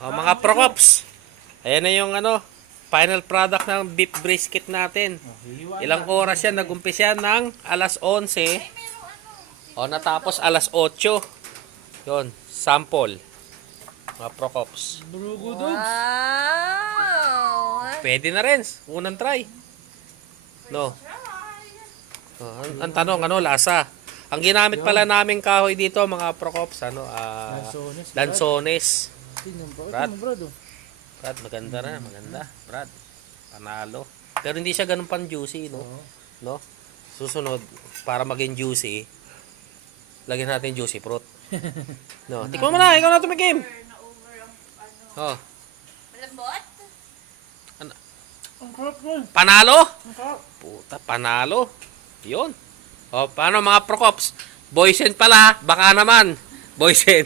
O, mga Procops. Ayan na yung final product ng beef brisket natin. Ilang oras yan? Nag-umpisa ng alas 11. O, natapos alas 8. Yun, sample. Mga Procops. Wow! Pwede na rin. Unang try. No. Ang tanong, lasa. Ang ginamit pala naming kahoy dito, mga Procops, Lanzones. Brad, maganda na, maganda. Brad, panalo. Pero hindi siya ganun pan juicy, no? No? Susunod, para maging juicy, lagyan natin juicy fruit. No, tikman mo na, ikaw na tumikim. Oh. Malambot? Panalo? Puta, panalo. Yun. O, paano mga Procops? Boysen pala, baka naman. Boysen.